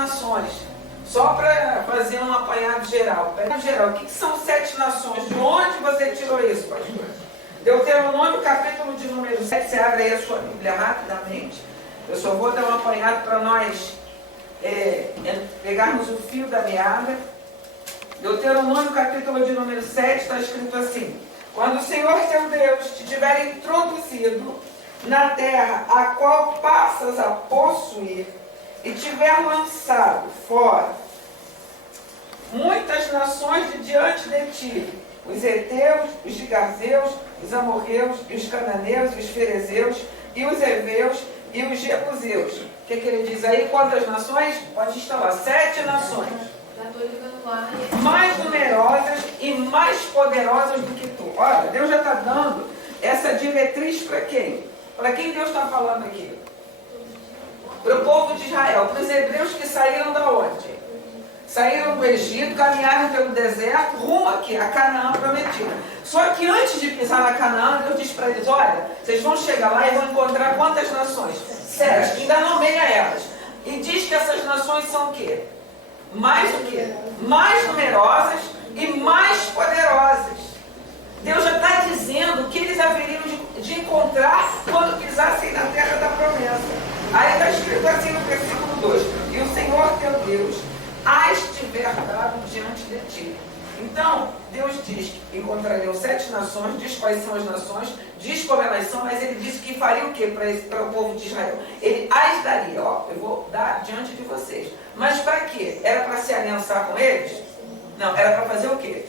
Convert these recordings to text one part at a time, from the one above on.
nações. Só para fazer um apanhado geral. O que são 7 nações? De onde você tirou isso, pastor? Deuteronômio, capítulo de número 7. Você abre aí a sua Bíblia rapidamente. Eu só vou dar um apanhado para nós pegarmos o fio da meada. Deuteronômio, capítulo de número 7, está escrito assim: quando o Senhor teu Deus te tiver introduzido na terra a qual passas a possuir, e tiver lançado fora muitas nações de diante de ti, os heteus, os gigazeus, os amorreus, e os cananeus, e os ferezeus, e os heveus, e os jebuseus. O que ele diz aí? Quantas nações? Pode instalar. 7 nações. Mais numerosas e mais poderosas do que tu. Olha, Deus já está dando essa diretriz para quem? Para quem Deus está falando aqui? Para o povo de Israel, para os hebreus que saíram da onde? Saíram do Egito, caminharam pelo deserto, rumo aqui, a Canaã prometida. Só que antes de pisar na Canaã, Deus diz para eles: olha, vocês vão chegar lá e vão encontrar quantas nações? 7. Ainda nomeia elas. E diz que essas nações são o quê? Mais o quê? Mais numerosas e mais poderosas. Deus já está dizendo o que eles haveriam de encontrar quando pisassem na terra da promessa. Aí está escrito assim no versículo 2: e o Senhor teu Deus as tiver dado diante de ti. Então, Deus diz que encontrariam 7 nações, diz quais são as nações, diz como elas são, mas ele disse que faria o que para o povo de Israel? Ele as daria, ó, eu vou dar diante de vocês. Mas para quê? Era para se aliançar com eles? Não, era para fazer o quê?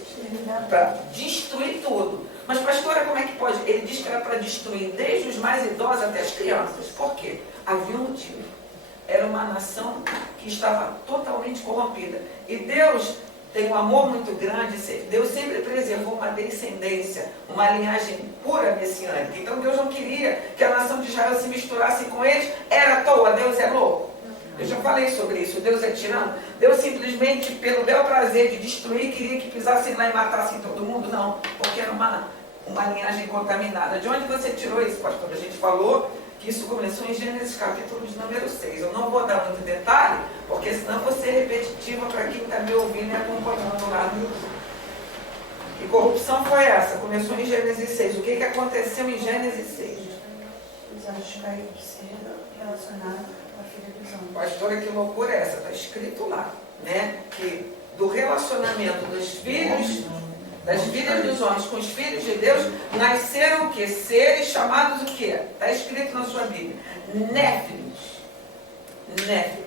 Para destruir tudo. Mas, pastora, como é que pode? Ele diz que era para destruir desde os mais idosos até as crianças. Por quê? Havia um motivo. Era uma nação que estava totalmente corrompida. E Deus tem um amor muito grande. Deus sempre preservou uma descendência, uma linhagem pura messiânica. Então Deus não queria que a nação de Israel se misturasse com eles. Era à toa, Deus é louco. Eu já falei sobre isso. Deus é tirano. Deus simplesmente, pelo bel prazer de destruir, queria que pisassem lá e matassem todo mundo? Não, porque era uma linhagem contaminada. De onde você tirou isso, pastor? A gente falou que isso começou em Gênesis capítulo de número 6. Eu não vou dar muito detalhe, porque senão vou ser repetitiva para quem está me ouvindo e acompanhando lá no YouTube. Que corrupção foi essa? Começou em Gênesis 6. O que aconteceu em Gênesis 6? Os anjos caíram do céu relacionados com a filha dos homens. Pastora, que loucura é essa? Está escrito lá, né? Que do relacionamento dos filhos, das filhas dos homens com os filhos de Deus, nasceram o quê? Seres chamados o quê? Está escrito na sua Bíblia. Néfilis. Néfilis.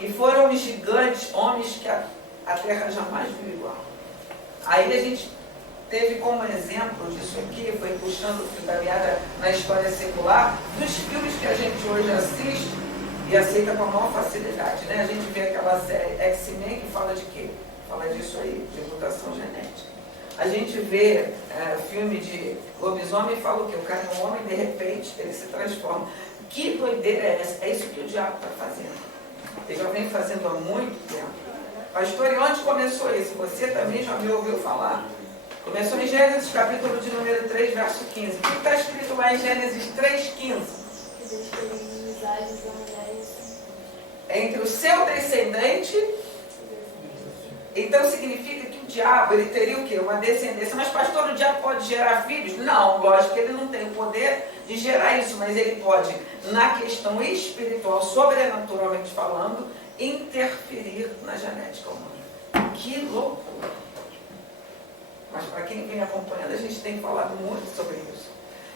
E foram os gigantes, homens que a terra jamais viu igual. Aí a gente teve como exemplo disso aqui, foi puxando o fio da meada na história secular, dos filmes que a gente hoje assiste e aceita com a maior facilidade, né? A gente vê aquela série X-Men que fala de quê? Fala disso aí, de mutação genética. A gente vê filme de lobisomem e fala o quê? O cara é um homem, de repente, ele se transforma. Que doideira é essa? É isso que o diabo está fazendo. Ele já vem fazendo há muito tempo. Pastor, e onde começou isso? Você também já me ouviu falar. Começou em Gênesis, capítulo de número 3, verso 15. O que está escrito lá em Gênesis 3, 15? Entre o seu descendente. Então significa que o diabo, ele teria o quê? Uma descendência. Mas, pastor, o diabo pode gerar filhos? Não, lógico que ele não tem o poder de gerar isso, mas ele pode, na questão espiritual, sobrenaturalmente falando, interferir na genética humana. Que loucura! Mas para quem vem acompanhando, a gente tem falado muito sobre isso.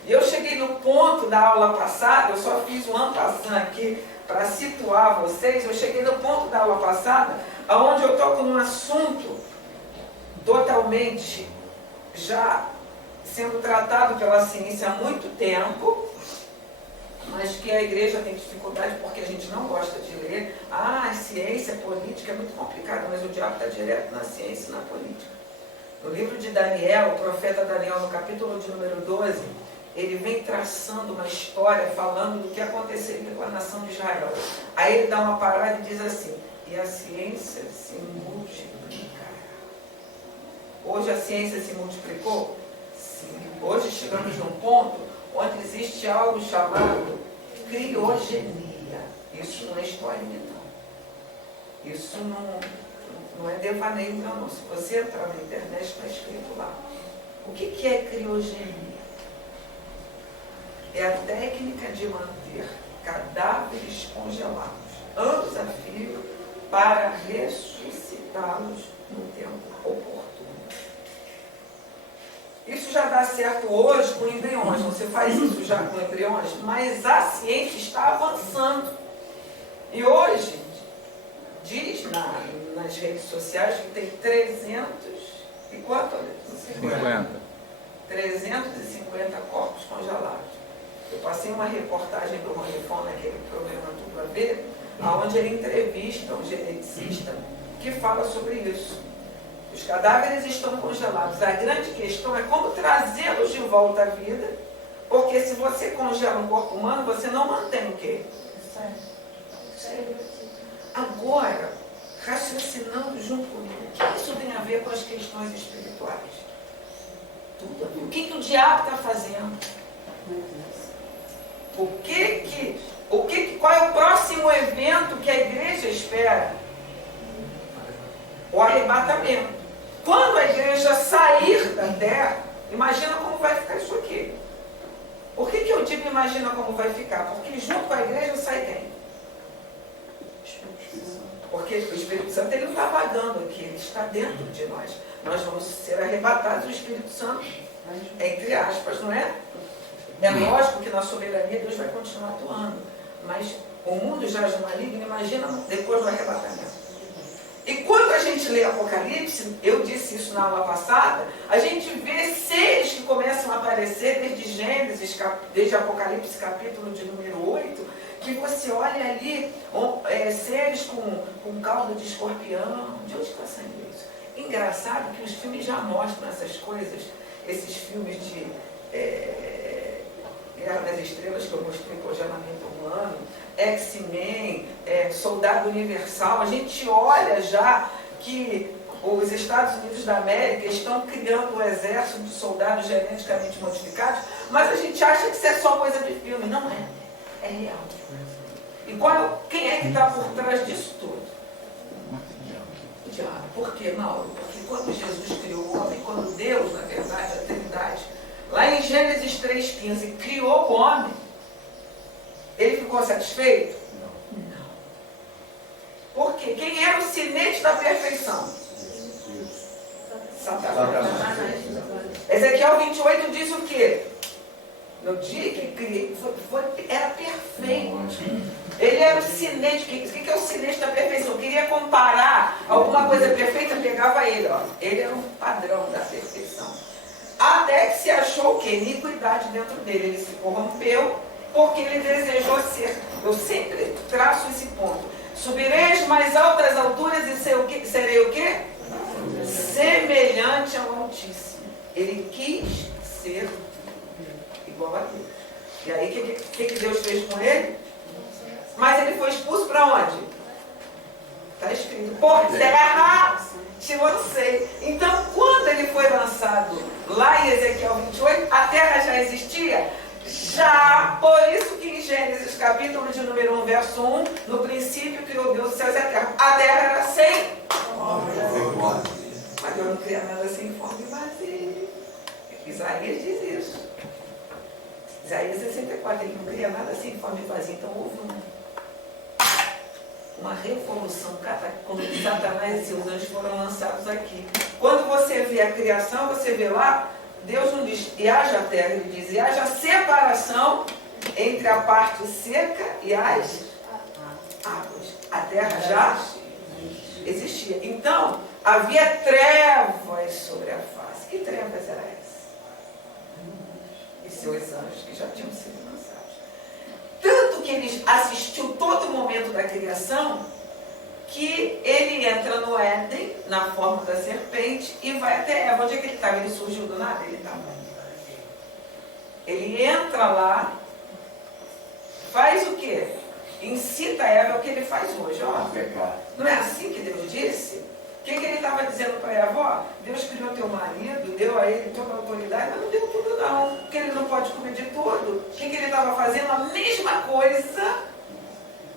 E eu cheguei no ponto da aula passada, eu só fiz um en passant aqui para situar vocês, eu cheguei no ponto da aula passada, onde eu toco num assunto totalmente já sendo tratado pela ciência há muito tempo, mas que a igreja tem dificuldade porque a gente não gosta de ler. A ciência, política é muito complicado, mas o diabo está direto na ciência e na política. No livro de Daniel, o profeta Daniel, no capítulo de número 12, ele vem traçando uma história falando do que aconteceria com a nação de Israel. Aí ele dá uma parada e diz assim: e a ciência se multiplicará. Hoje a ciência se multiplicou? Sim. Hoje chegamos num ponto onde existe algo chamado criogenia. Isso não é história minha, não. Isso não é devaneio não. Se você entrar na internet, está escrito lá. O que é criogenia? É a técnica de manter cadáveres congelados anos a fio para ressuscitá-los no tempo oportuno. Isso já dá certo hoje com embriões, você faz isso já com embriões, mas a ciência está avançando. E hoje, diz nas redes sociais que tem 300 e quanto? 350 corpos congelados. Eu passei uma reportagem do Ronifon naquele programa Tudo a Ver, onde ele entrevista um geneticista que fala sobre isso. Os cadáveres estão congelados. A grande questão é como trazê-los de volta à vida, porque se você congela um corpo humano, você não mantém o quê? Agora, raciocinando junto comigo, o que isso tem a ver com as questões espirituais? Tudo a ver. O que o diabo está fazendo? Qual é o próximo evento que a igreja espera? O arrebatamento. Quando a igreja sair da terra, imagina como vai ficar isso aqui. Por que eu digo imagina como vai ficar? Porque junto com a igreja sai quem? Porque o Espírito Santo ele não está vagando aqui, ele está dentro de nós. Nós vamos ser arrebatados do Espírito Santo, entre aspas, não é? É lógico que na soberania Deus vai continuar atuando, mas o mundo já é maligno, imagina depois do arrebatamento. E quando a gente lê Apocalipse, eu disse isso na aula passada, a gente vê seres que começam a aparecer desde Gênesis, desde Apocalipse capítulo de número 8, que você olha ali, seres com cauda de escorpião. De onde está saindo isso? Engraçado que os filmes já mostram essas coisas, esses filmes de Guerra das Estrelas que eu mostrei, Congelamento Humano, X-Men, Soldado Universal. A gente olha já que os Estados Unidos da América estão criando um exército de soldados geneticamente modificados, mas a gente acha que isso é só coisa de filme. Não é. É real. E quem é que está por trás disso tudo? O diabo. Por quê, Mauro? Porque quando Jesus criou o homem, quando Deus, na verdade, a Trindade, lá em Gênesis 3,15, criou o homem, ele ficou satisfeito? Não. Por quê? Quem era o sinete da perfeição? Satanás. Ezequiel 28 diz o quê? No dia que criou, era perfeito. Ele era o sinete. O que é o sinete da perfeição? Queria comparar alguma coisa perfeita, pegava ele. Ó. Ele era um padrão da perfeição. Até que se achou o quê? Iniquidade dentro dele. Ele se corrompeu porque ele desejou ser. Eu sempre traço esse ponto. Subirei às mais altas alturas e serei o quê? Semelhante ao Altíssimo. Ele quis ser igual a Deus. E aí o que Deus fez com ele? Mas ele foi expulso para onde? Está escrito, por terra te lancei. Então, quando ele foi lançado lá em Ezequiel 28, a terra já existia? Já, por isso que em Gênesis capítulo de número 1, verso 1, no princípio criou Deus os céus e a terra. A terra era sem. Mas Deus não cria nada sem forma e vazio. Isaías diz isso. Isaías 64, ele não cria nada sem forma e vazio. Então houve uma revolução quando Satanás e seus anjos foram lançados aqui. Quando você vê a criação, você vê lá, Deus não diz, e haja a terra, ele diz, e haja separação entre a parte seca e as águas. A terra já existia. Então, havia trevas sobre a face. Que trevas era essa? E seus anjos que já tinham sido lançados. Tanto que ele assistiu todo o momento da criação, que ele entra no Éden, na forma da serpente, e vai até Eva. Onde é que ele estava? Ele surgiu do nada? Ele estava. Ele entra lá, faz o quê? Incita Eva, é o que ele faz hoje. Ó, não é assim que Deus disse? O que ele estava dizendo para Eva? Ó, Deus criou teu marido, deu a ele toda a autoridade, mas não deu tudo não, porque ele não pode comer de tudo. O que ele estava fazendo? A mesma coisa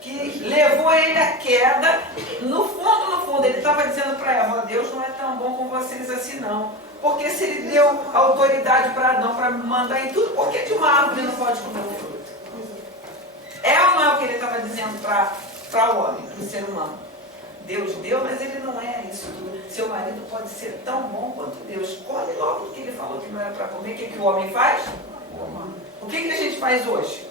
que levou ele à queda. No fundo, ele estava dizendo para Eva, Deus não é tão bom com vocês assim não. Porque se ele deu autoridade para Adão para mandar em tudo, por que de uma árvore não pode comer o fruto? É ou não é o que ele estava dizendo para o homem, para o ser humano? Deus deu, mas ele não é isso tudo. Seu marido pode ser tão bom quanto Deus. Come logo que ele falou que não era para comer. O que o homem faz? O que a gente faz hoje?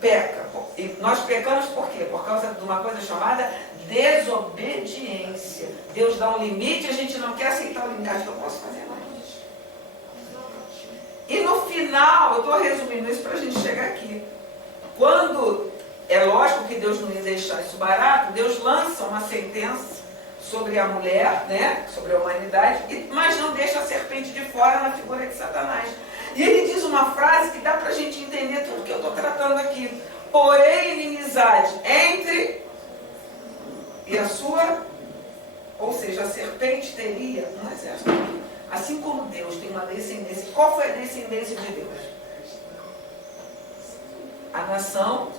Peca. E nós pecamos por quê? Por causa de uma coisa chamada desobediência. Deus dá um limite e a gente não quer aceitar o limite. Acho que eu posso fazer mais. E no final, eu estou resumindo isso para a gente chegar aqui. Quando, é lógico que Deus não ia deixar isso barato, Deus lança uma sentença sobre a mulher, né, sobre a humanidade, mas não deixa a serpente de fora na figura de Satanás. E ele diz uma frase que dá para a gente entender tudo que eu estou tratando aqui. Porém, inimizade entre e a sua, ou seja, a serpente teria um exército. Assim como Deus tem uma descendência. Qual foi a descendência de Deus? A nação.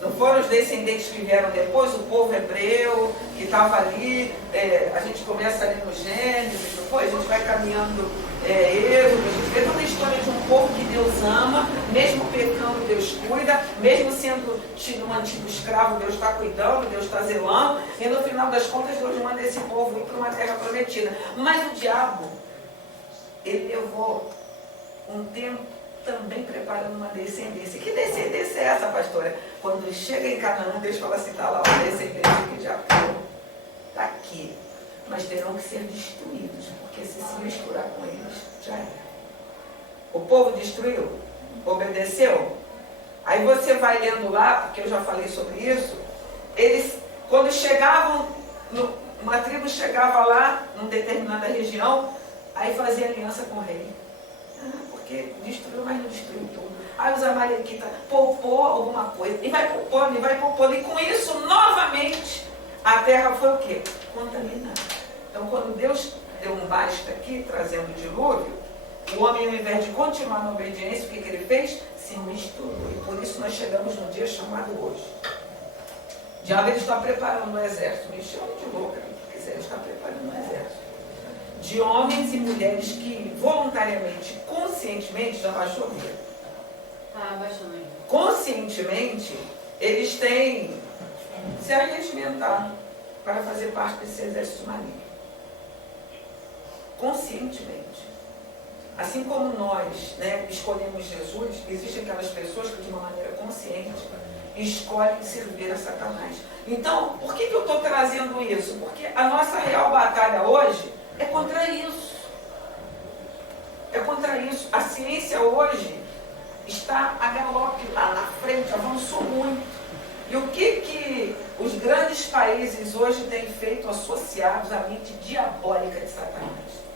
Não foram os descendentes que vieram depois, o povo hebreu, que estava ali, a gente começa ali no Gênesis, depois a gente vai caminhando Êxodo, a gente vê toda a história de um povo que Deus ama, mesmo pecando, Deus cuida, mesmo sendo mantido escravo, Deus está cuidando, Deus está zelando, e no final das contas Deus manda esse povo ir para uma terra prometida. Mas o diabo, ele levou um tempo também preparando uma descendência. Que descendência é essa, pastora? Quando chega em Canaã, Deus fala assim, está lá uma descendência que já está aqui. Mas terão que ser destruídos, porque se misturar com eles, já é. O povo destruiu? Obedeceu? Aí você vai lendo lá, porque eu já falei sobre isso, eles, quando chegavam, uma tribo chegava lá, numa determinada região, aí fazia aliança com o rei. Porque destruiu, mas não destruiu tudo. Aí os amalequitas poupou alguma coisa, e vai poupando, e com isso, novamente, a terra foi o quê? Contaminada. Então, quando Deus deu um basta aqui, trazendo o dilúvio, o homem, ao invés de continuar na obediência, o que ele fez? Se misturou. E por isso nós chegamos num dia chamado hoje. O diabo ele está preparando um exército. Me chama de louca, se quiser, ele está preparando um exército de homens e mulheres que voluntariamente, conscientemente, já baixou o dia. Tá baixando aí. Conscientemente, eles têm se arregimentado para fazer parte desse exército maligno. Conscientemente. Assim como nós, né, escolhemos Jesus, existem aquelas pessoas que de uma maneira consciente escolhem servir a Satanás. Então, por que eu estou trazendo isso? Porque a nossa real batalha hoje é contra isso. É contra isso. A ciência hoje está a galope lá na frente, avançou muito. E o que os grandes países hoje têm feito associados à mente diabólica de Satanás?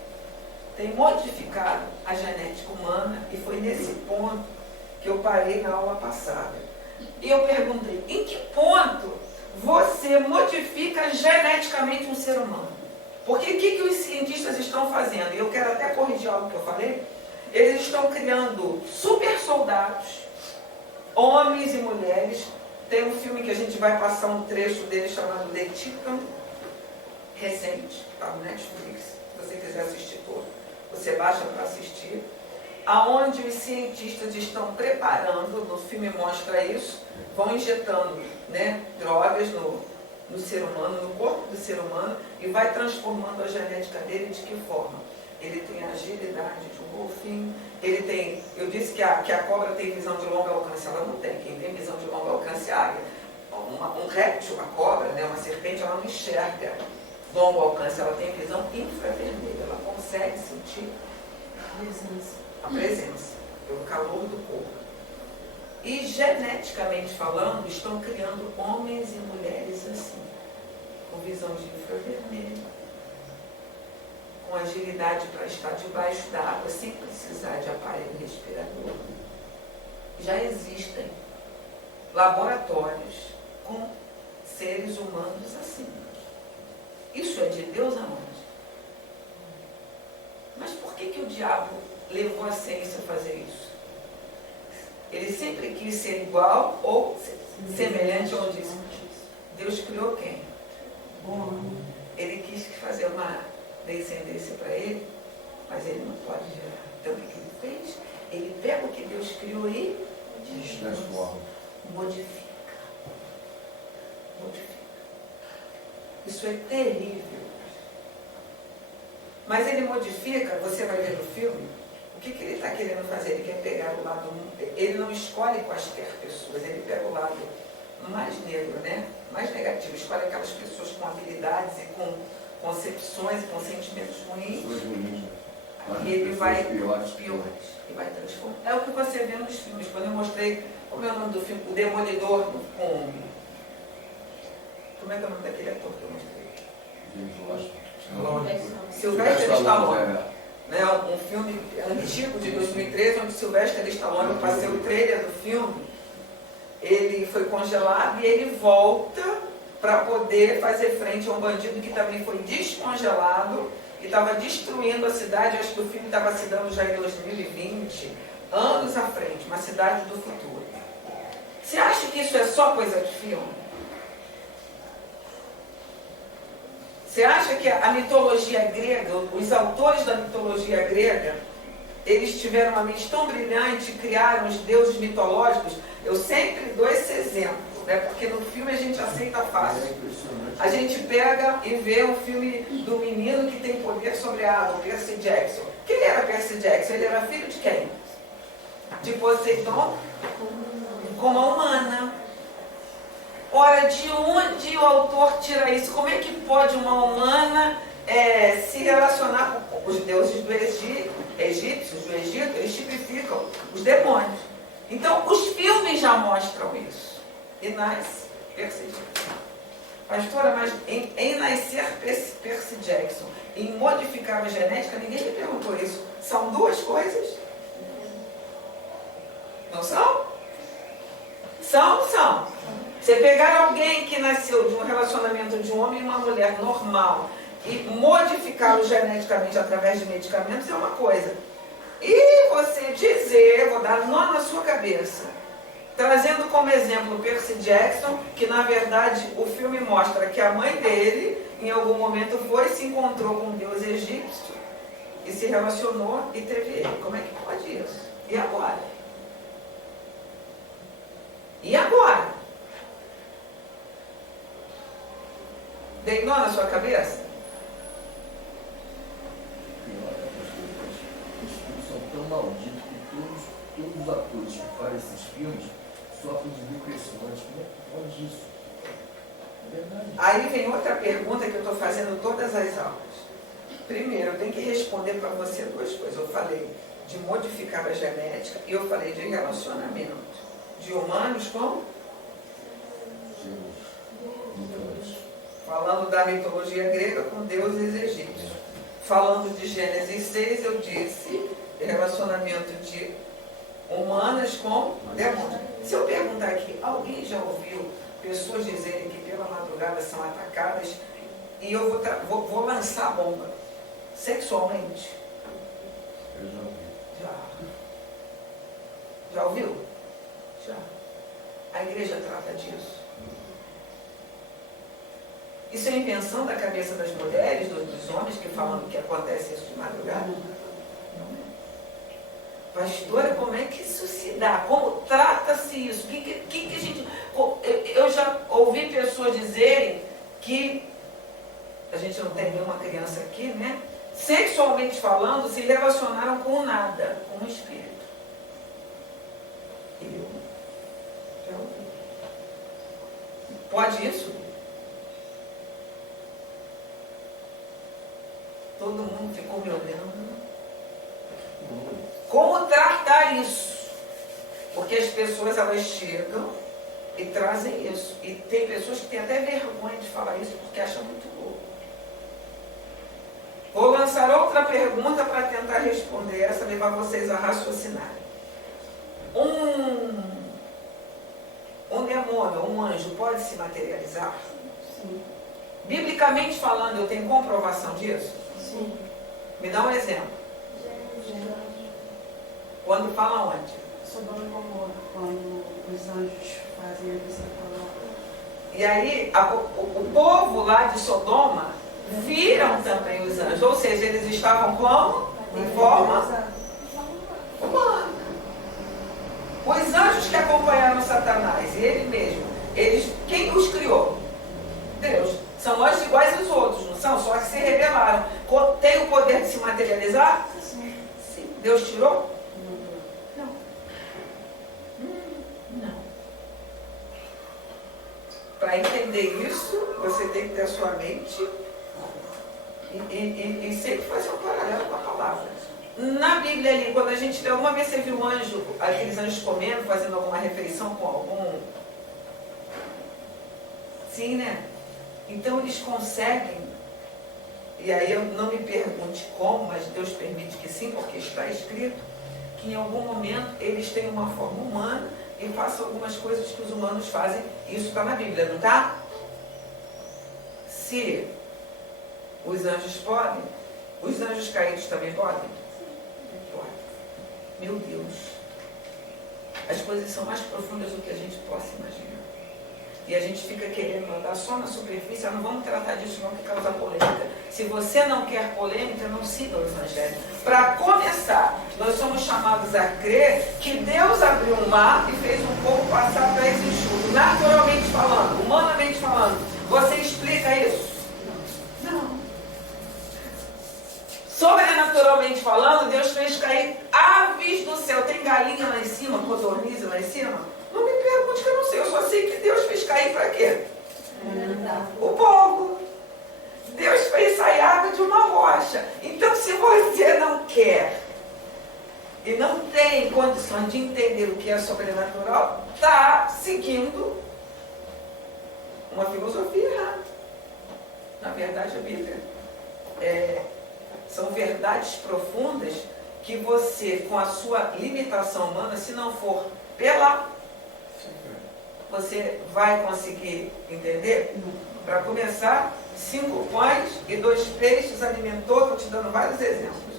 Tem modificado a genética humana, e foi nesse ponto que eu parei na aula passada. E eu perguntei, em que ponto você modifica geneticamente um ser humano? Porque o que os cientistas estão fazendo? E eu quero até corrigir algo que eu falei. Eles estão criando super soldados, homens e mulheres. Tem um filme que a gente vai passar um trecho dele chamado The Titan, recente, está no Netflix, se você quiser assistir todo. Você baixa para assistir. Aonde os cientistas estão preparando, no filme mostra isso, vão injetando, né, drogas no ser humano, no corpo do ser humano, e vai transformando a genética dele. De que forma? Ele tem a agilidade de um golfinho, ele tem, eu disse que a cobra tem visão de longo alcance, ela não tem. Quem tem visão de longo alcance é a águia. Um réptil, uma cobra, né, uma serpente, ela não enxerga longo alcance, ela tem visão infravermelha, ela consegue sentir a presença, pelo calor do corpo. E geneticamente falando, estão criando homens e mulheres assim, com visão de infravermelho, com agilidade para estar debaixo da água sem precisar de aparelho respirador. Já existem laboratórios com seres humanos assim. Isso é de Deus, aonde? Mas por que o diabo levou a ciência a fazer isso? Ele sempre quis ser igual ou semelhante ao disse. Deus criou quem? Ele quis fazer uma descendência para ele, mas ele não pode gerar. Então o que ele fez? Ele pega o que Deus criou e transforma. modifica. Isso é terrível. Mas ele modifica, você vai ver no filme, o que ele está querendo fazer? Ele quer pegar o lado, ele não escolhe quaisquer pessoas, ele pega o lado mais negro, né? Mais negativo, escolhe aquelas pessoas com habilidades e com concepções e com sentimentos ruins. E ele vai piores e vai transformar. É o que você vê nos filmes. Quando eu mostrei, como é o nome do filme? O Demolidor com... Como é que é o nome daquele ator que eu mostrei? Sylvester Stallone. Né? Um filme antigo de 2013, onde Sylvester Stallone, eu passei o trailer do filme, ele foi congelado e ele volta para poder fazer frente a um bandido que também foi descongelado e estava destruindo a cidade. Acho que o filme estava se dando já em 2020, anos à frente, uma cidade do futuro. Você acha que isso é só coisa de filme? Você acha que a mitologia grega, os autores da mitologia grega, eles tiveram uma mente tão brilhante, criaram os deuses mitológicos? Eu sempre dou esse exemplo, né? Porque no filme a gente aceita fácil. A gente pega e vê um filme do menino que tem poder sobre a água, Percy Jackson. Quem era Percy Jackson? Ele era filho de quem? De Poseidon com uma humana. Ora, de onde o autor tira isso? Como é que pode uma humana se relacionar com os deuses do egípcios, do Egito? Eles tipificam os demônios. Então, os filmes já mostram isso. E nasce Percy Jackson. Pastora, mas em nascer Percy Jackson, em modificar a genética, ninguém me perguntou isso. São duas coisas? Não são? São ou são? Você pegar alguém que nasceu de um relacionamento de um homem e uma mulher normal e modificá-lo geneticamente através de medicamentos é uma coisa. E você dizer, vou dar nó na sua cabeça, trazendo como exemplo Percy Jackson, que na verdade o filme mostra que a mãe dele, em algum momento se encontrou com um deus egípcio e se relacionou e teve ele. Como é que pode isso? E agora? E agora? Dei nó na sua cabeça? Os filmes são tão malditos que todos os atores que fazem esses filmes sofrem de depressões. Como é que pode isso? É verdade. Aí vem outra pergunta que eu estou fazendo todas as aulas. Primeiro, eu tenho que responder para você duas coisas. Eu falei de modificar a genética e eu falei de relacionamento de humanos com... Falando da mitologia grega com deuses egípcios. Falando de Gênesis 6, eu disse relacionamento de humanas com demônios. Se eu perguntar aqui, alguém já ouviu pessoas dizerem que pela madrugada são atacadas e eu vou lançar bomba sexualmente? Eu já ouvi. Já. Já ouviu? Já. A igreja trata disso. Isso é invenção da cabeça das mulheres, dos homens que falam que acontece isso de madrugada? Não é. Pastora, como é que isso se dá? Como trata-se isso? Que a gente... Eu já ouvi pessoas dizerem que, a gente não tem nenhuma criança aqui, né? Sexualmente falando, se relacionaram com nada, com o espírito. Eu já ouvi. Pode isso? Todo mundo ficou me olhando. Como tratar isso? Porque as pessoas, elas chegam e trazem isso. E tem pessoas que têm até vergonha de falar isso porque acham muito louco. Vou lançar outra pergunta para tentar responder essa, levar vocês a raciocinarem. Um demônio, um anjo, pode se materializar? Sim. Biblicamente falando, eu tenho comprovação disso? Sim. Me dá um exemplo. Quando fala onde? Sodoma e Gomorra, quando os anjos fazem a visita lá. E aí, o povo lá de Sodoma viram também os anjos. Ou seja, eles estavam como? Em forma humana. Os anjos que acompanharam Satanás, e ele mesmo, quem os criou? Deus. São anjos iguais aos outros, não são? Só que se rebelaram. Tem o poder de se materializar? Sim. Sim. Deus tirou? Não. Não. Para entender isso, você tem que ter a sua mente e sempre fazer um paralelo com a palavra. Na Bíblia ali, quando a gente, alguma vez você viu um anjo, aqueles anjos comendo, fazendo alguma refeição com algum... Sim, né? Então eles conseguem, e aí eu não me pergunte como, mas Deus permite que sim, porque está escrito, que em algum momento eles têm uma forma humana e façam algumas coisas que os humanos fazem. Isso está na Bíblia, não está? Se os anjos podem, os anjos caídos também podem? Podem. Meu Deus. As coisas são mais profundas do que a gente possa imaginar. E a gente fica querendo andar só na superfície. Não vamos tratar disso não, que causa polêmica. Se você não quer polêmica, não siga o Evangelho. Para começar, nós somos chamados a crer que Deus abriu um mar e fez um povo passar para esse enxuto. Naturalmente falando, humanamente falando. Você explica isso? Não. Sobrenaturalmente falando, Deus fez cair aves do céu. Tem galinha lá em cima, codorniz lá em cima? Não me pergunte que eu não sei. Eu só sei que Deus fez cair para quê? O povo. Deus fez sair água de uma rocha. Então, se você não quer e não tem condições de entender o que é sobrenatural, está seguindo uma filosofia errada. Na verdade, a Bíblia são verdades profundas que você, com a sua limitação humana, se não for pela... você vai conseguir entender? Para começar, 5 pães e 2 peixes alimentou, estou te dando vários exemplos.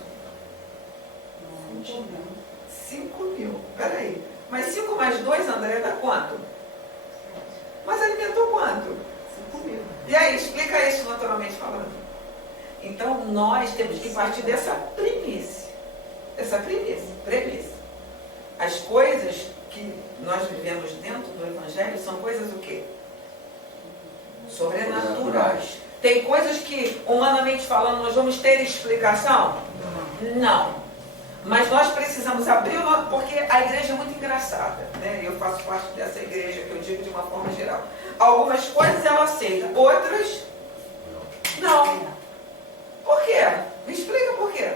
5.000. Peraí. Mas 5 mais 2, André, dá quanto? Mas alimentou quanto? 5.000. E aí, explica isso naturalmente falando. Então, nós temos que partir dessa premissa. Essa premissa. As coisas que nós vivemos dentro do Evangelho são coisas o quê? Sobrenaturais. Tem coisas que, humanamente falando, nós vamos ter explicação? Não. Mas nós precisamos abrir uma... porque a igreja é muito engraçada, né? Eu faço parte dessa igreja, que eu digo de uma forma geral. Algumas coisas ela aceita, outras não. Por quê? Me explica por quê.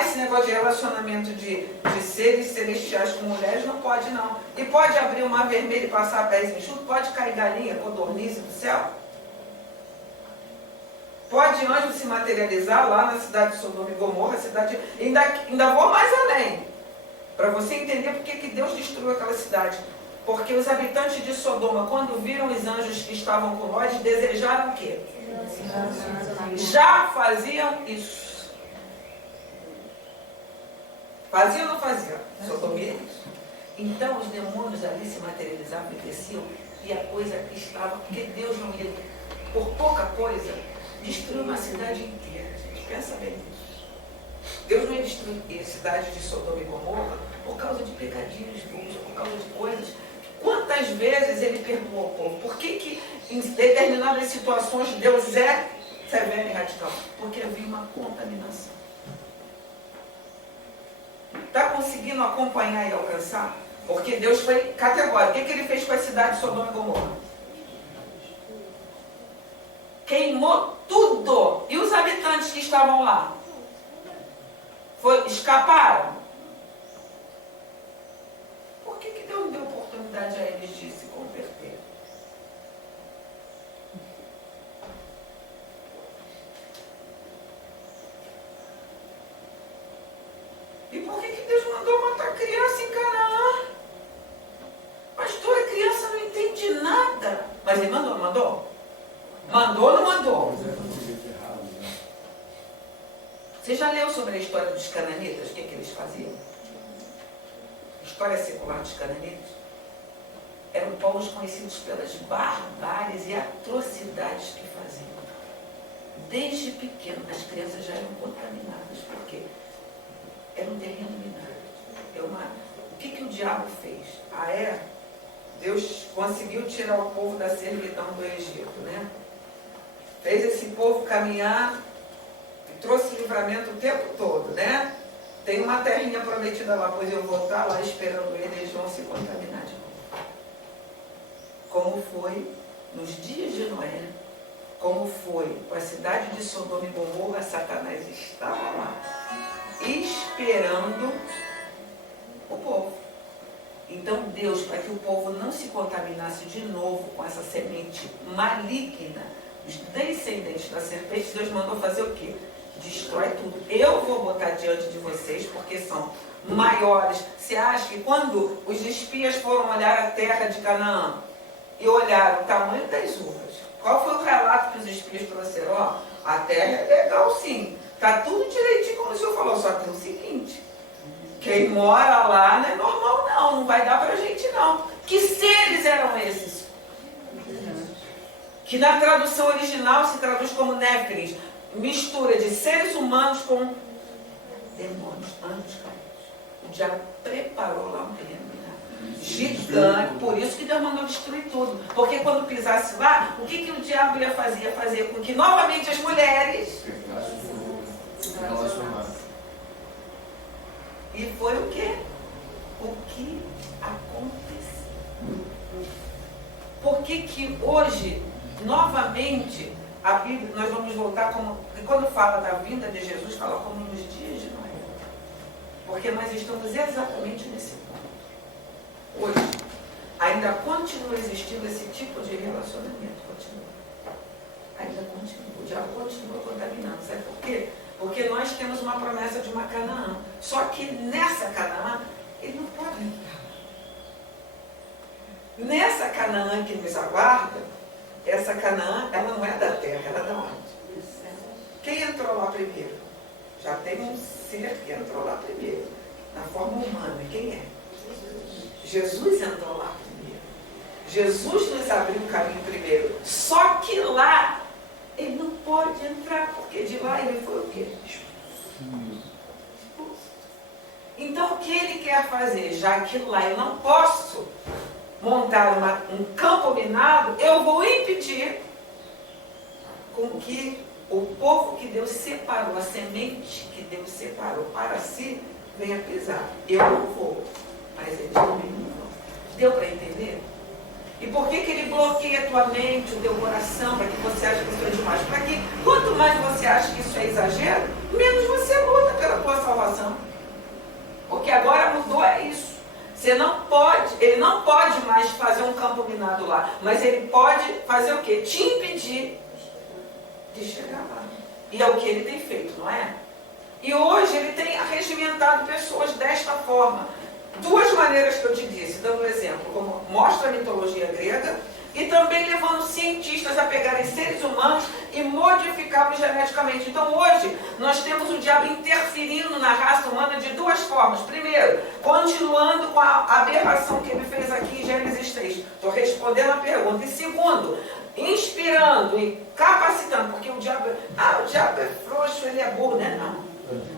Esse negócio de relacionamento de seres celestiais com mulheres não pode não. E pode abrir o mar vermelho e passar pés enxutos? Pode cair galinha, codorniz do céu? Pode anjo se materializar lá na cidade de Sodoma e Gomorra, cidade... Ainda vou mais além. Para você entender por que Deus destruiu aquela cidade. Porque os habitantes de Sodoma, quando viram os anjos que estavam com nós, desejaram o quê? Já faziam isso. Fazia ou não fazia? Sodomia isso. Então os demônios ali se materializavam e desciam, e a coisa estava, porque Deus não ia, por pouca coisa, destruir uma cidade inteira. Gente, pensa bem nisso. Deus não ia destruir a cidade de Sodoma e Gomorra por causa de pecadinhos bons, por causa de coisas. Quantas vezes ele perdoou o povo? Por que em determinadas situações Deus é severo e radical? Porque havia uma contaminação. Está conseguindo acompanhar e alcançar? Porque Deus foi categórico. O que ele fez com a cidade de Sodoma e Gomorra? Queimou tudo. E os habitantes que estavam lá? Escaparam? Por que Deus não deu oportunidade a eles de se converter? E por que Deus mandou matar criança em Canaã? Pastor, a criança não entende nada. Mas ele mandou, não mandou? Mandou ou não mandou? Você já leu sobre a história dos cananitas? O que eles faziam? história secular dos cananeus, eram povos conhecidos pelas barbáries e atrocidades que faziam. Desde pequeno, as crianças já eram contaminadas, porque era um terreno minado. O que o diabo fez? Deus conseguiu tirar o povo da servidão do Egito, né? Fez esse povo caminhar e trouxe livramento o tempo todo, né? Tem uma terrinha prometida lá, pois eu vou estar lá esperando eles vão se contaminar de novo. Como foi nos dias de Noé, como foi com a cidade de Sodoma e Gomorra, Satanás estava lá, esperando o povo. Então Deus, para que o povo não se contaminasse de novo com essa semente maligna, os descendentes da serpente, Deus mandou fazer o quê? Destrói tudo. Eu vou botar diante de vocês, porque são maiores. Você acha que quando os espias foram olhar a terra de Canaã e olharam o tamanho das uvas, qual foi o relato que os espias trouxeram? Ó, a terra é legal sim, está tudo direitinho como o senhor falou, só tem o seguinte: quem mora lá não é normal não vai dar pra gente não. Que seres eram esses? Que na tradução original se traduz como néfris, mistura de seres humanos com demônios, anjos caídos. O diabo preparou lá um terreno gigante, por isso que Deus mandou destruir tudo. Porque quando pisasse lá, o que o diabo ia fazer? Ia fazer com que novamente as mulheres... E foi o quê? O que aconteceu. Por que hoje, novamente, a Bíblia, nós vamos voltar como... E quando fala da vinda de Jesus, fala como nos dias de Noé. Porque nós estamos exatamente nesse ponto. Hoje, ainda continua existindo esse tipo de relacionamento. Continua. Ainda continua. O diabo continua contaminando. Sabe por quê? Porque nós temos uma promessa de uma Canaã. Só que nessa Canaã, ele não pode entrar. Nessa Canaã que nos aguarda, essa Canaã, ela não é da terra, ela é da onde? Quem entrou lá primeiro? Já tem um ser que entrou lá primeiro, na forma humana. Quem é? Jesus entrou lá primeiro. Jesus nos abriu o caminho primeiro. Só que lá, ele não pode entrar, porque de lá ele foi o quê? Expulso. Então, o que ele quer fazer? Já que lá eu não posso montar um campo minado, eu vou impedir com que o povo que Deus separou, a semente que Deus separou para si, venha pisar. Eu não vou, mas eles também não vão. Deu para entender? E por que ele bloqueia a tua mente, o teu coração, para que você ache que isso é demais? Para que quanto mais você acha que isso é exagero, menos você luta pela tua salvação. Porque agora mudou isso. Você não pode, ele não pode mais fazer um campo minado lá, mas ele pode fazer o quê? Te impedir de chegar lá. E é o que ele tem feito, não é? E hoje ele tem arregimentado pessoas desta forma. Duas maneiras que eu te disse, dando um exemplo, como mostra a mitologia grega, e também levando cientistas a pegarem seres humanos e modificá-los geneticamente. Então hoje nós temos o diabo interferindo na raça humana de duas formas. Primeiro, continuando com a aberração que ele fez aqui em Gênesis 3. Estou respondendo a pergunta. E segundo, inspirando e capacitando, porque o diabo é frouxo, ele é burro, né? Não.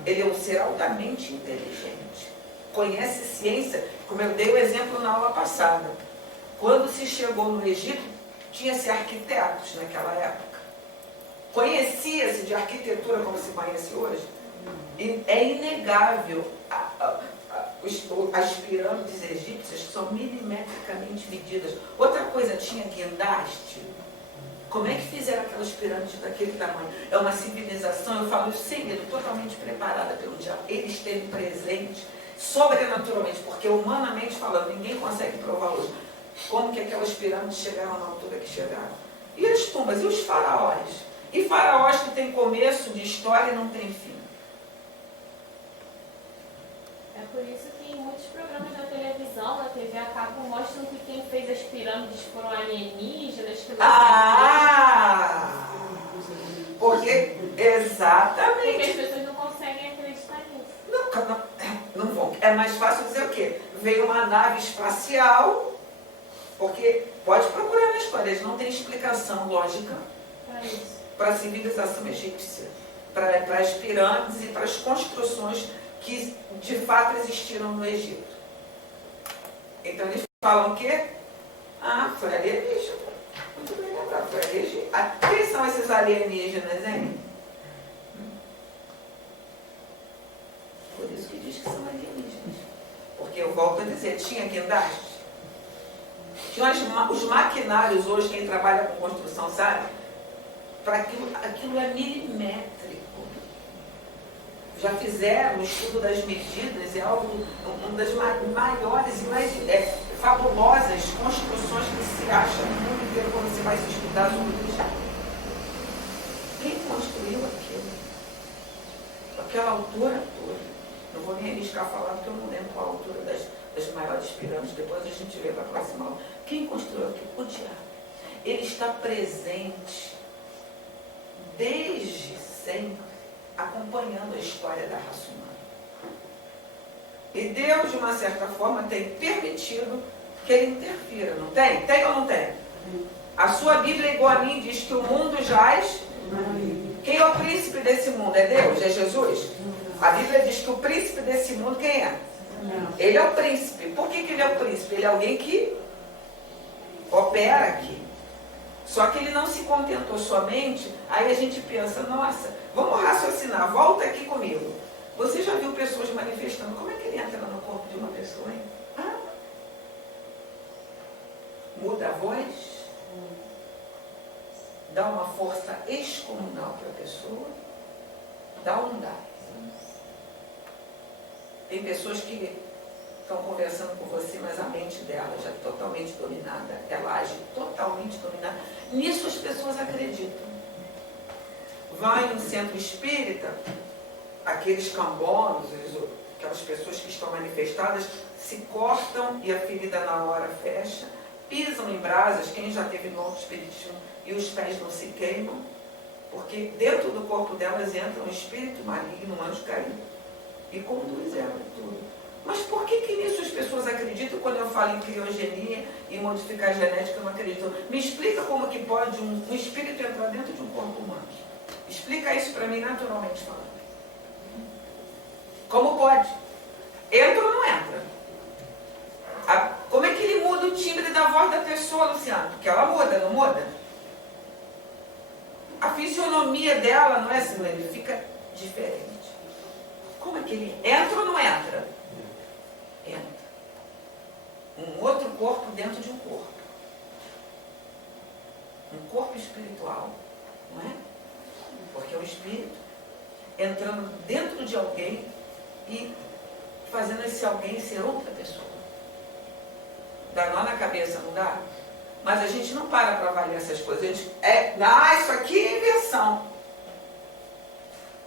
Ele é um ser altamente inteligente. Conhece ciência, como eu dei o exemplo na aula passada. Quando se chegou no Egito, tinha-se arquitetos naquela época. Conhecia-se de arquitetura como se conhece hoje. E é inegável, as pirâmides egípcias são milimetricamente medidas. Outra coisa, tinha guindaste. Como é que fizeram aquelas pirâmides daquele tamanho? É uma civilização, eu falo isso sem medo, totalmente preparada pelo diabo. Ele esteve presente sobrenaturalmente, porque humanamente falando, ninguém consegue provar hoje como que aquelas pirâmides chegaram na altura que chegaram. E as tumbas, e os faraós? E faraós que tem começo de história e não tem fim. É por isso que em muitos programas da televisão, na TV a cabo, mostram que quem fez as pirâmides foram alienígenas. Que Porque, exatamente. Porque as pessoas não conseguem acreditar nisso. Não vão. É mais fácil dizer o quê? veio uma nave espacial, porque pode procurar na história, eles não têm explicação lógica para a civilização egípcia, para as pirâmides e para as construções que de fato existiram no Egito. Então eles falam o quê? Ah, foi alienígena. Muito bem lembrado, foi alienígena. Quem são esses alienígenas, hein? Por isso que diz que são alienígenas. Porque eu volto a dizer, tinha guindaste. Tinha os maquinários hoje, quem trabalha com construção sabe, para aquilo é milimétrico. Já fizeram o estudo das medidas, é algo, uma das maiores e mais fabulosas construções que se acha no mundo inteiro quando você vai se estudar as origens. Quem construiu aquilo? Aquela altura toda. Não vou nem arriscar falar porque eu não lembro qual a altura das maiores pirâmides, depois a gente vê para a próxima aula. Quem construiu aquilo? O diabo. Ele está presente desde sempre, acompanhando a história da raça humana. E Deus, de uma certa forma, tem permitido que ele interfira, não tem? Tem ou não tem? A sua Bíblia, igual a mim, diz que o mundo jaz. Quem é o príncipe desse mundo? É Deus? É Jesus? A Bíblia diz que o príncipe desse mundo, quem é? Ele é o príncipe. Por que ele é o príncipe? Ele é alguém que opera aqui. Só que ele não se contentou somente, aí a gente pensa, nossa, vamos raciocinar, volta aqui comigo. Você já viu pessoas manifestando, como é que ele entra no corpo de uma pessoa, hein? Ah? Muda a voz, dá uma força excomunal para a pessoa, dá ou não dá? Tem pessoas que estão conversando com você, mas a mente dela já é totalmente dominada, ela age totalmente dominada. Nisso as pessoas acreditam. Vai no centro espírita, aqueles cambonos, aquelas pessoas que estão manifestadas, se cortam e a ferida na hora fecha, pisam em brasas, quem já teve no espiritismo, e os pés não se queimam, porque dentro do corpo delas entra um espírito maligno, um anjo caído, e conduz ela em tudo. Mas por que nisso as pessoas acreditam quando eu falo em criogenia e modificar a genética, eu não acredito? Me explica como que pode um espírito entrar dentro de um corpo humano. Explica isso para mim naturalmente falando. Como pode? Entra ou não entra? Como é que ele muda o timbre da voz da pessoa, Luciano? Porque ela muda, não muda? A fisionomia dela não é assim, ele fica diferente. Como é que ele entra ou não entra? Entra. Um outro corpo dentro de um corpo. Um corpo espiritual, não é? Porque é o espírito entrando dentro de alguém e fazendo esse alguém ser outra pessoa. Dá nó na cabeça, não dá? Mas a gente não para avaliar essas coisas. A gente isso aqui é invenção.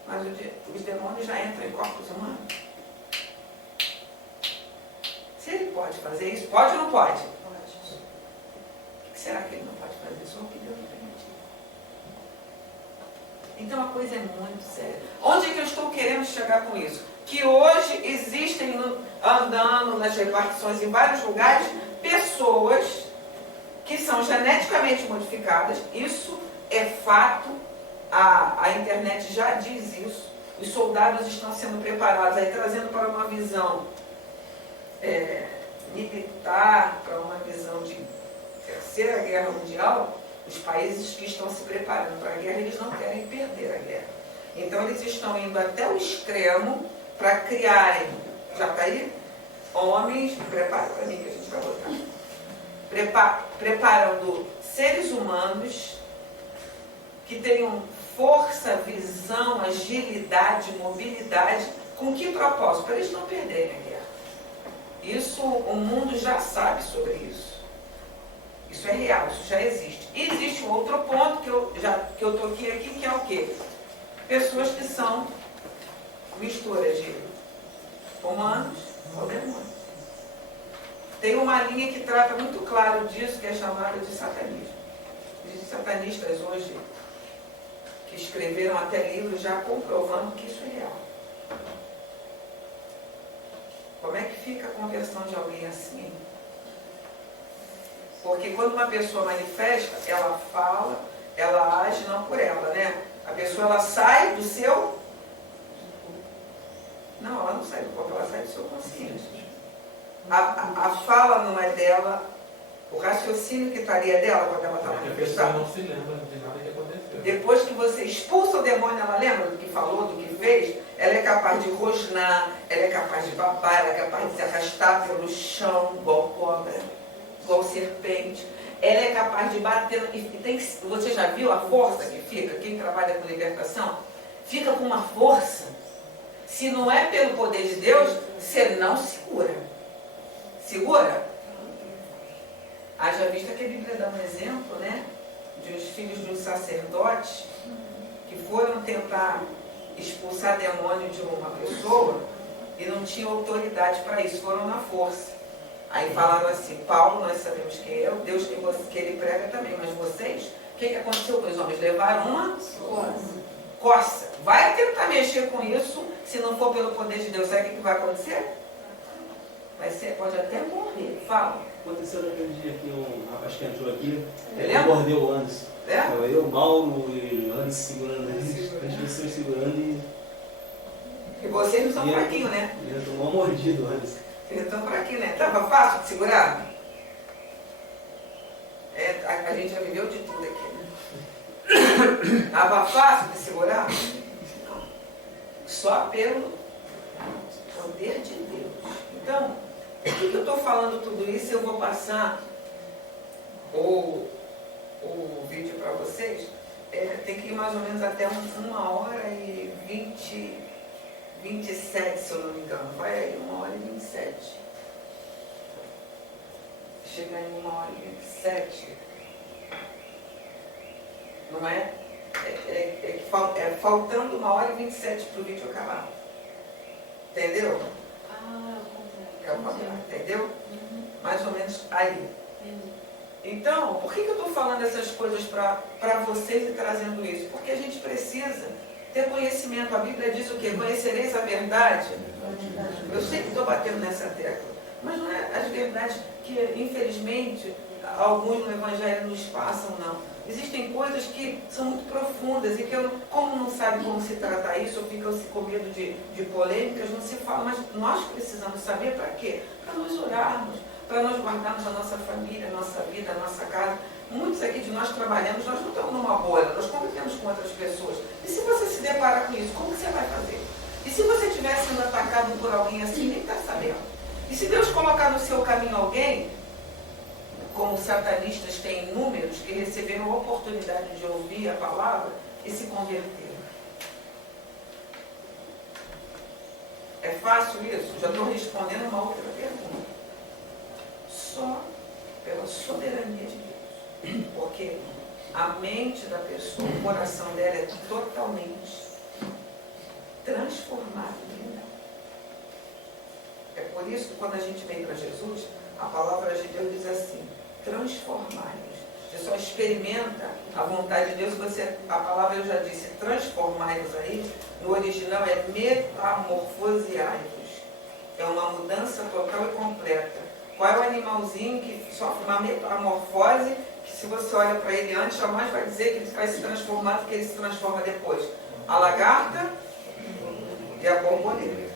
Mas os demônios já entram em corpos humanos. Se ele pode fazer isso, pode ou não pode? Pode. O que será que ele não pode fazer? Só o que Deus permitiu. Então a coisa é muito séria. Onde é que eu estou querendo chegar com isso? Que hoje existem, andando nas repartições em vários lugares, pessoas que são geneticamente modificadas. Isso é fato. A internet já diz isso. Os soldados estão sendo preparados, aí trazendo para uma visão militar, para uma visão de Terceira Guerra Mundial. Os países que estão se preparando para a guerra, eles não querem perder a guerra. Então eles estão indo até o extremo para criarem, já está aí? Homens, prepara para mim que a gente vai botar. Preparando seres humanos que tenham força, visão, agilidade, mobilidade. Com que propósito? Para eles não perderem a guerra. Isso, o mundo já sabe sobre isso. Isso é real, isso já existe. E existe um outro ponto que eu toquei aqui, que é o quê? Pessoas que são misturas de humanos ou demônios. Tem uma linha que trata muito claro disso, que é chamada de satanismo. Existem satanistas hoje que escreveram até livros já comprovando que isso é real. Como é que fica a conversão de alguém assim? Porque quando uma pessoa manifesta, ela fala, ela age não por ela, né? A pessoa, ela sai do seu... Não, ela não sai do corpo, ela sai do seu consciente. A fala não é dela, o raciocínio que estaria dela quando ela está A pessoa manifestando. não se lembra de nada que aconteceu. Depois que você expulsa o demônio, ela lembra do que falou, do que fez? Ela é capaz de rosnar, ela é capaz de babar, ela é capaz de se arrastar pelo chão, igual cobra, igual serpente. Ela é capaz de bater. Você já viu a força que fica? Quem trabalha com libertação? Fica com uma força. Se não é pelo poder de Deus, você não segura. Segura? Haja vista que a Bíblia dá um exemplo, né? De os filhos de um sacerdote que foram tentar expulsar demônio de uma pessoa e não tinham autoridade para isso, foram na força. Aí falaram assim, Paulo, nós sabemos quem é, o Deus que ele prega também, mas vocês, o que aconteceu com os homens? Levaram uma coça. Vai tentar mexer com isso, se não for pelo poder de Deus, sabe o que vai acontecer? Você pode até morrer. Fala. Aconteceu naquele dia que um rapaz que entrou aqui, Ele ele mordeu o Anderson. É? Eu, Mauro e o Anderson segurando ele, as pessoas segurando E vocês não são E fraquinhos, né? ele entrou mal mordido, o Anderson. Vocês estão fraquinhos, né? Tava fácil de segurar? A gente já viveu de tudo aqui, né? Tava fácil de segurar? Não. Só pelo poder de Deus. Então, por que eu estou falando tudo isso? Eu vou passar o vídeo para vocês. Tem que ir mais ou menos até 1h27, se eu não me engano. Vai aí, 1h27. Chegar em 1h27. Não é? Faltando 1h27 para o vídeo acabar. Entendeu? É o contrário, entendeu? Mais ou menos aí. Então, por que eu estou falando essas coisas para vocês e trazendo isso? Porque a gente precisa ter conhecimento. A Bíblia diz o quê? Conhecereis a verdade. Eu sempre estou batendo nessa tecla. Mas não é as verdades que, infelizmente, alguns no Evangelho nos passam, não. Existem coisas que são muito profundas e que, como não sabe como se tratar isso, ou ficam com medo de polêmicas, não se fala. Mas nós precisamos saber para quê? Para nós orarmos, para nós guardarmos a nossa família, a nossa vida, a nossa casa. Muitos aqui de nós trabalhamos, nós não estamos numa bolha, nós convivemos com outras pessoas. E se você se deparar com isso, como você vai fazer? E se você estiver sendo atacado por alguém assim, nem está sabendo? E se Deus colocar no seu caminho alguém, como os satanistas têm inúmeros, que receberam a oportunidade de ouvir a palavra e se converteram? É fácil isso? Já estou respondendo uma outra pergunta. Só pela soberania de Deus. Porque a mente da pessoa, o coração dela é totalmente transformado em Deus. É por isso que quando a gente vem para Jesus, a palavra de Deus diz assim, transformai-vos. Você só experimenta a vontade de Deus, a palavra eu já disse, transformai-vos aí, no original é metamorfoseai-vos. É uma mudança total e completa. Qual é o animalzinho que sofre uma metamorfose, que se você olha para ele antes, jamais vai dizer que ele vai se transformar, porque ele se transforma depois? A lagarta e a borboleta.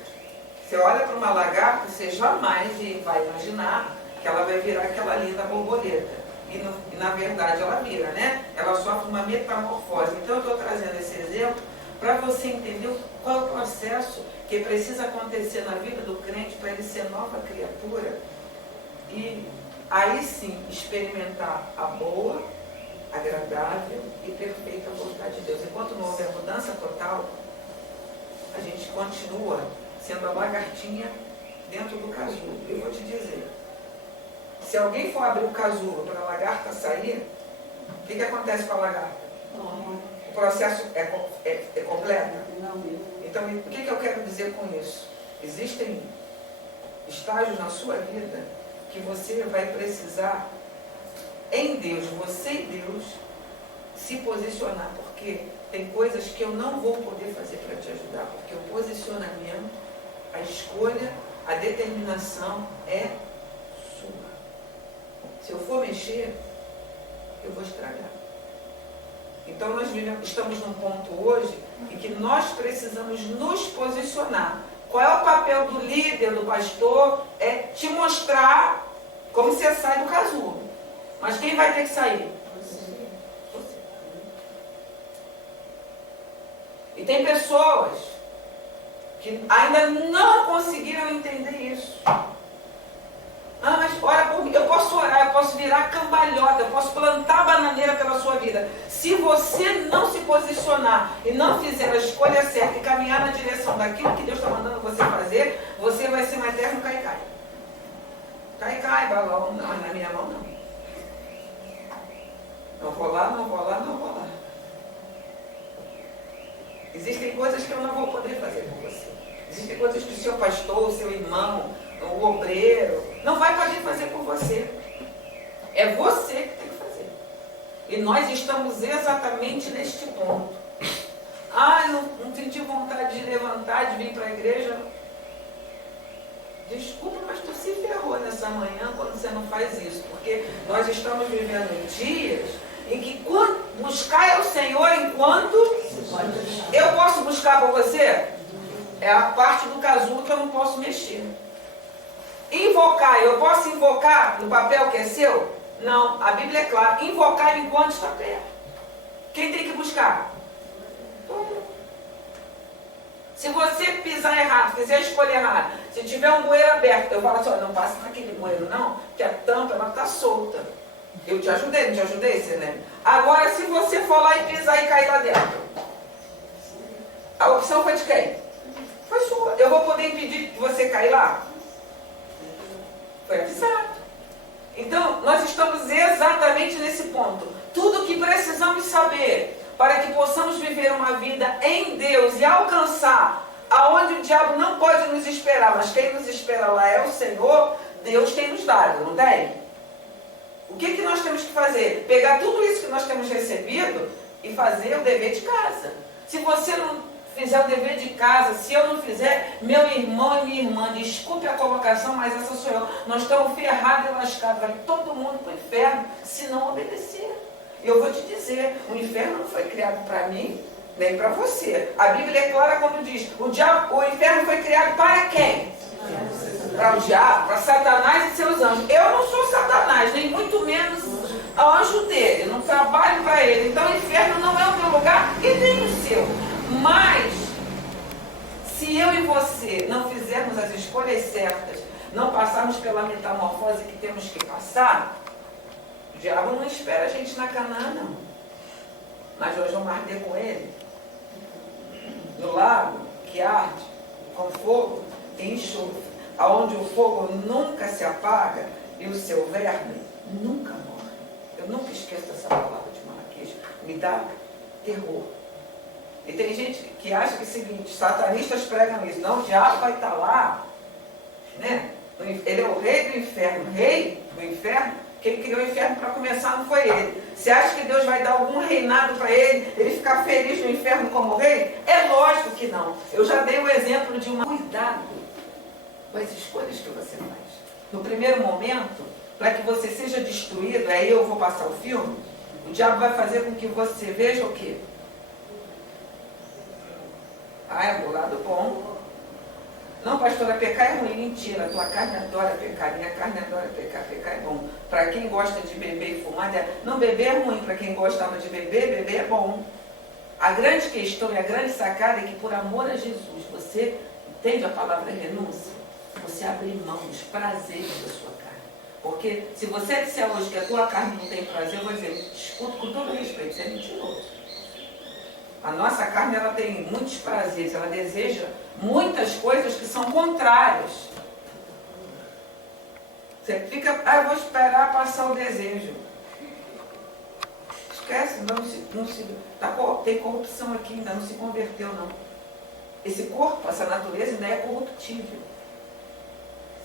Você olha para uma lagarta, você jamais vai imaginar que ela vai virar aquela linda borboleta. E na verdade ela vira, né? Ela sofre uma metamorfose. Então eu estou trazendo esse exemplo para você entender qual é o processo que precisa acontecer na vida do crente para ele ser nova criatura e aí sim experimentar a boa, agradável e perfeita vontade de Deus. Enquanto não houver mudança total, a gente continua sendo a lagartinha dentro do casulo. Eu vou te dizer, se alguém for abrir o casulo para a lagarta sair, o que acontece com a lagarta? O processo é completo? Então, o que eu quero dizer com isso? Existem estágios na sua vida que você vai precisar, em Deus, você e Deus, se posicionar, porque tem coisas que eu não vou poder fazer para te ajudar, porque o posicionamento, a escolha A determinação é sua. Se eu for mexer, eu vou estragar. Então nós estamos num ponto hoje em que nós precisamos nos posicionar. Qual é o papel do líder, do pastor? É te mostrar como você sai do casulo. Mas quem vai ter que sair? Você. E tem pessoas que ainda não conseguiram entender isso. Ah, mas ora por mim. Eu posso orar, eu posso virar cambalhota, eu posso plantar bananeira pela sua vida. Se você não se posicionar e não fizer a escolha certa e caminhar na direção daquilo que Deus está mandando você fazer, você vai ser um eterno cai-cai. Cai-cai, balão, não, na minha mão não. Não vou lá, não vou lá, não vou lá. Existem coisas que eu não vou poder fazer por você. Existem coisas que o seu pastor, o seu irmão, o obreiro, não vai poder fazer por você. É você que tem que fazer. E nós estamos exatamente neste ponto. Ah, não senti vontade de levantar, de vir para a igreja. Desculpa, mas tu se ferrou nessa manhã quando você não faz isso. Porque nós estamos vivendo dias em que buscar é o Senhor enquanto eu posso buscar por você. É a parte do casulo que eu não posso mexer. Invocar, eu posso invocar no papel que é seu? Não, a Bíblia é clara. Invocar enquanto está perto. Quem tem que buscar? Se você pisar errado, fizer a escolha errada, se tiver um bueiro aberto, eu falo assim, não passe naquele bueiro não, porque a tampa está solta. Eu te ajudei, não te ajudei, você lembra? Agora, se você for lá e pisar e cair lá dentro, a opção foi de quem? Foi sua. Eu vou poder impedir que você cair lá? Foi avisado. Então, nós estamos exatamente nesse ponto. Tudo o que precisamos saber para que possamos viver uma vida em Deus e alcançar aonde o diabo não pode nos esperar, mas quem nos espera lá é o Senhor, Deus tem nos dado, não tem? O que nós temos que fazer? Pegar tudo isso que nós temos recebido e fazer o dever de casa. Se você não fizer o dever de casa, se eu não fizer, meu irmão e minha irmã, desculpe a colocação, mas essa sou eu, nós estamos ferrados e lascados, vai todo mundo para o inferno se não obedecer. Eu vou te dizer, o inferno não foi criado para mim, nem para você. A Bíblia é clara quando diz, o inferno foi criado para quem? Para o diabo, para Satanás e seus anjos. Eu não sou Satanás, nem muito menos o anjo dele, eu não trabalho para ele. Então o inferno não é o meu lugar e nem o seu. Mas, se eu e você não fizermos as escolhas certas, não passarmos pela metamorfose que temos que passar, o diabo não espera a gente na Canaã, não. Mas nós vamos arder com ele. No lago que arde com fogo e enxofre, aonde o fogo nunca se apaga e o seu verme nunca morre. Eu nunca esqueço essa palavra de Malaquias. Me dá terror. E tem gente que acha que é o seguinte, satanistas pregam isso. Não, o diabo vai estar lá, né? Ele é o rei do inferno. Rei do inferno? Quem criou o inferno para começar não foi ele. Você acha que Deus vai dar algum reinado para ele ficar feliz no inferno como rei? É lógico que não. Eu já dei o exemplo de cuidado com as escolhas que você faz. No primeiro momento, para que você seja destruído, aí eu vou passar o filme, o diabo vai fazer com que você veja o quê? Ah, é o lado bom. Não, pastora, pecar é ruim. Mentira, a tua carne adora pecar, minha carne adora pecar, pecar é bom. Para quem gosta de beber e fumar, não, beber é ruim. Para quem gostava de beber, beber é bom. A grande questão e a grande sacada é que por amor a Jesus, você entende a palavra renúncia? Você abre mão dos prazeres da sua carne. Porque se você disser hoje que a tua carne não tem prazer, eu vou dizer, escuta com todo respeito, você é mentiroso. A nossa carne, ela tem muitos prazeres, ela deseja muitas coisas que são contrárias. Você fica, eu vou esperar passar o desejo. Esquece, tem corrupção aqui, ainda não se converteu não. Esse corpo, essa natureza ainda é corruptível.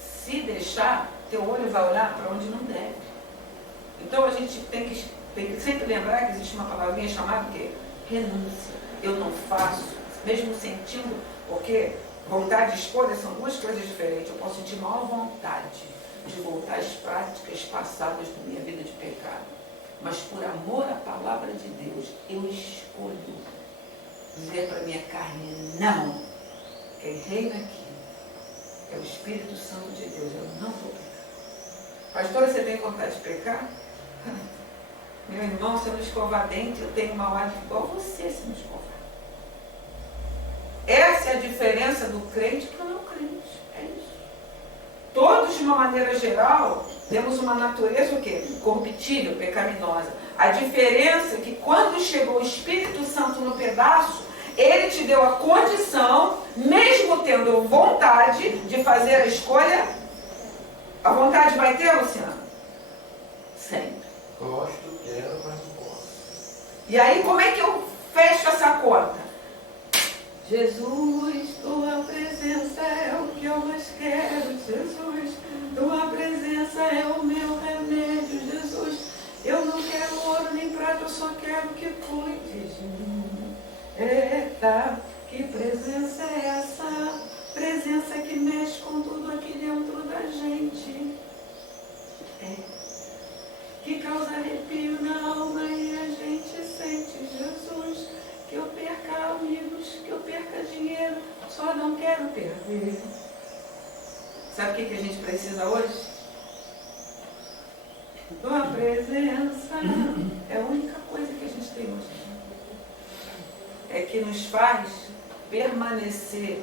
Se deixar, teu olho vai olhar para onde não deve. Então a gente tem que sempre lembrar que existe uma palavrinha chamada o quê? Renúncia. Eu não faço, mesmo sentindo, porque Vontade e escolha são duas coisas diferentes. Eu posso sentir maior vontade de voltar às práticas passadas da minha vida de pecado. Mas por amor à palavra de Deus, eu escolho dizer para a minha carne, não. Quem reina aqui é o Espírito Santo de Deus. Eu não vou pecar. Pastora, você tem vontade de pecar? Meu irmão, se eu não escovar dente, eu tenho mau hálito igual você se não escovar. Essa é a diferença do crente para o não crente. É isso. Todos, de uma maneira geral, temos uma natureza o quê? Corruptível, pecaminosa. A diferença é que quando chegou o Espírito Santo no pedaço, ele te deu a condição, mesmo tendo vontade de fazer a escolha. A vontade vai ter, Luciano? Sempre. Gosto, quero, mas não posso. E aí, como é que eu fecho essa conta? Jesus, tua presença é o que eu mais quero. Jesus, tua presença é o meu remédio. Jesus, eu não quero ouro nem prata, eu só quero que cuides de mim. Eita, que presença é essa? Presença que mexe com tudo aqui dentro da gente. Que causa arrepio na alma e a gente sente, Jesus, que eu perca amigos, que eu perca dinheiro, só não quero perder. Sabe o que a gente precisa hoje? Tua presença é a única coisa que a gente tem hoje. É que nos faz permanecer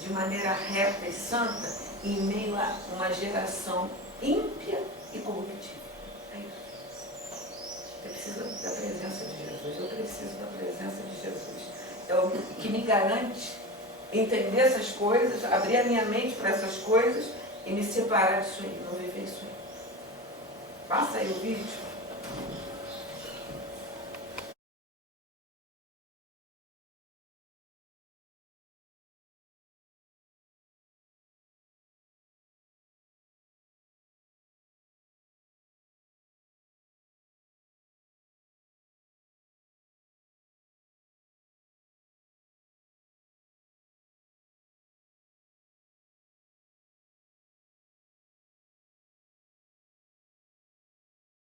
de maneira reta e santa em meio a uma geração ímpia e corruptível. É isso. Eu preciso da presença de Jesus. Eu preciso da presença de Jesus. É o que me garante entender essas coisas, abrir a minha mente para essas coisas e me separar disso aí, não viver isso aí. Passa aí o vídeo.